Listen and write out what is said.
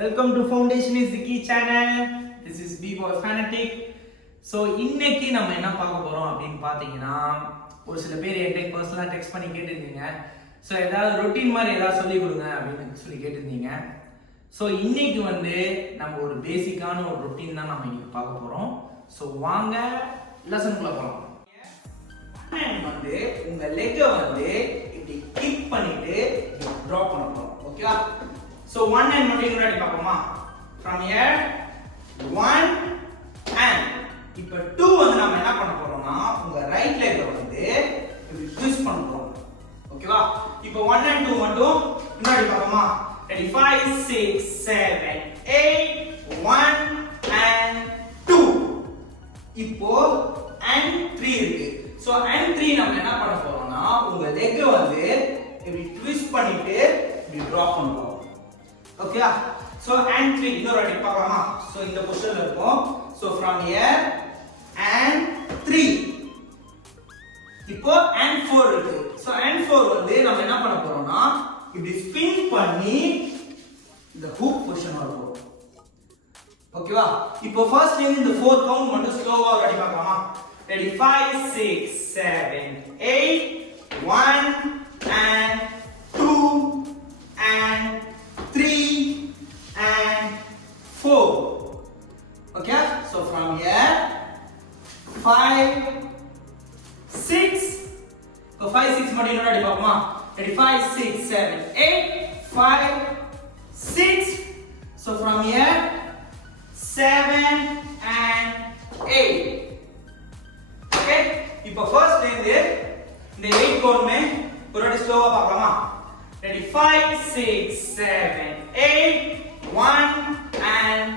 Welcome to Foundation is the Key channel. This is Bboy Fanatic. So இன்னைக்கு நம்ம என்ன பார்க்க போறோம் அப்படினு பாத்தீங்கன்னா ஒரு சில பேர் என்கிட்ட पर्सनலா டெக்ஸ்ட் பண்ணி கேட்டிருந்தீங்க. சோ ஏதாவது ரொட்டீன் மாதிரி ஏதாவது சொல்லி கொடுங்க அப்படினு சொல்லி கேட்டிருந்தீங்க. சோ இன்னைக்கு நம்ம ஒரு பேசிக்கான ஒரு ரொட்டீன் தான் நம்ம இன்னைக்கு பார்க்க போறோம். சோ வாங்க லெசனுக்குள்ள போலாம். உங்க லெக்க இப்படி கிக் பண்ணிட்டு டிராப் பண்ண போறோம். ஓகேவா? So 1 and மட்டும் முன்னாடி பாப்போமா? From here 1 and இப்போ 2 நாம என்ன பண்ண போறோம்னா உங்க ரைட் லெக்க இப்படி ட்விஸ்ட் பண்ண போறோம். ஓகேவா? இப்போ 1 and 2 மட்டும் முன்னாடி பாப்போமா? Ready 5 6 7 8 1 and 2. இப்போ and 3 இருக்கு. So and 3 நாம என்ன பண்ண போறோம்னா உங்க லெக்க இப்படி ட்விஸ்ட் பண்ணிட்டு இப்படி டிராப் பண்ண போறோம். Okay, so and 3 இன்னொரு வாட்டி பார்க்கலாமா? So இந்த பொசிஷன்ல இருக்கும். So from here and 3. இப்போ and 4 இருக்கு. So and 4 நம்ம என்ன பண்ண போறோம்னா இப்படி ஸ்பின் பண்ணி இந்த ஹூக் பொசிஷன் வரணும். ஓகேவா? இப்போ ஃபர்ஸ்ட் இந்த 4 கவுண்ட் மட்டும் ஸ்லோவா ஒரு வாட்டி பார்க்கலாமா? Ready 5 6 7 8 1 and 2 and 3 and 4. Okay, so from here 5 6 so 5 6 மட்டும் இன்னொரு வாட்டி பாப்போமா? Ready 5 6 7 8 5 6. So from here 7 and 8. Okay, இப்போ ஃபர்ஸ்ட் இந்த 8 கவுண்ட் ஒரு வாட்டி ஸ்லோவா பார்க்கலாமா? Ready 5 6 7 8 1 and